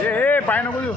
ए पाय नको देऊ.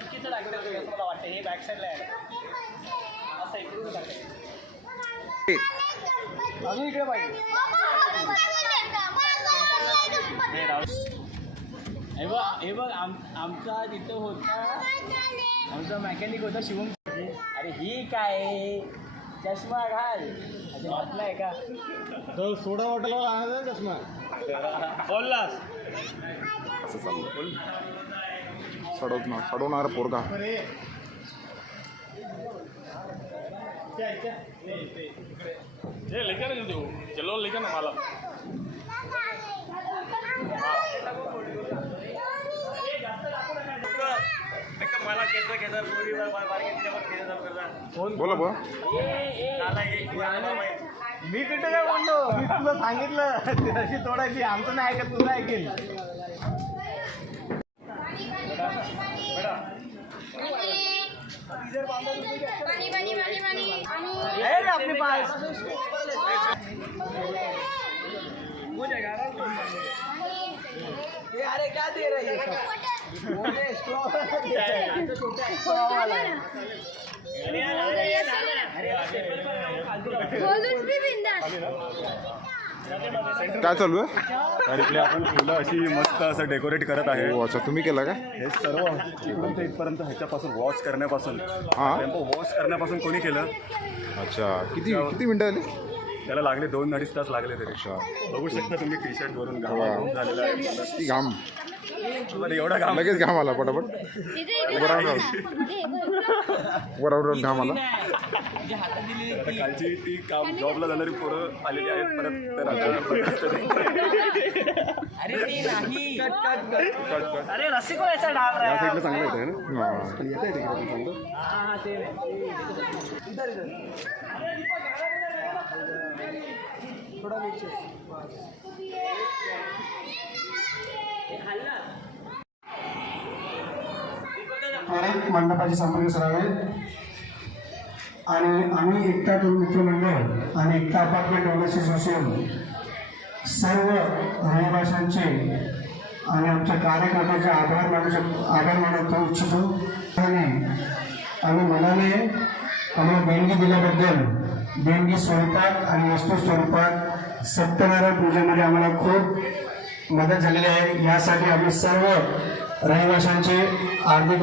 चुकीचं लागतं असं मला वाटतं. हे बॅक साईडला आहे असं इकडून अजून इकडे पाहिजे. हे बघ आमचा तिथं होता, आमचा मेकॅनिक होता शिवम. अरे ही काय चष्मा घाल वाटलाय का तो सोडा बॉटलवर आणायचा चष्मा बोललास असं चाललं. सडवणार पोरगा. लेकर देऊ चलो लेकर ना मला मला बोला बोला. मी कुठे काय बोललो, मी तुला सांगितलं अशी तोडायची. आमचं नाही ऐकत, तुला ऐकेल. अपने पास अरे क्या दे रही है काय चालू आहे? तर इकडे आपण फुलं अशी मस्त असं डेकोरेट करत आहे. अच्छा, तुम्ही केला काय? हे सर्व इकडून ते इथपर्यंत ह्याच्यापासून वॉश करण्यापासून टेम्पो वॉश करण्यापासून कोणी केलं? अच्छा, किती मिनिटं आली? त्याला लागले 2-2.5 तास लागले तरी. अच्छा, बघू शकता तुम्ही टी शर्ट वरून घाम झालेला आहे. ती घाम एवढा घाम लगेच घाम आला पटापट. बरोबर घाम आला. आता कालची ती काम जॉबला जाणारी पोरं आलेली आहेत परत. अरे रस्सी को ऐसा डाल रहा या है. साईडला चांगलं येत आहे ना, पण येत आहे तिकडे चांगलं. अनेक मंडपाची सामग्री सरावे आणि आम्ही एकता मित्रमंडळ आणि एकता अपार्टमेंट ओनर्स असोसिएशन सर्व रहिवाशांचे आणि आमच्या कार्यकर्त्याचे आभार मानू इच्छितो. आणि आम्ही मनाने आम्हाला देणगी दिल्याबद्दल देणगी स्वरूपात आणि वस्तू स्वरूपात सत्यनारायण पूजेमध्ये आम्हाला खूप मदत झालेली आहे. यासाठी आम्ही सर्व रहिवाशांचे हार्दिक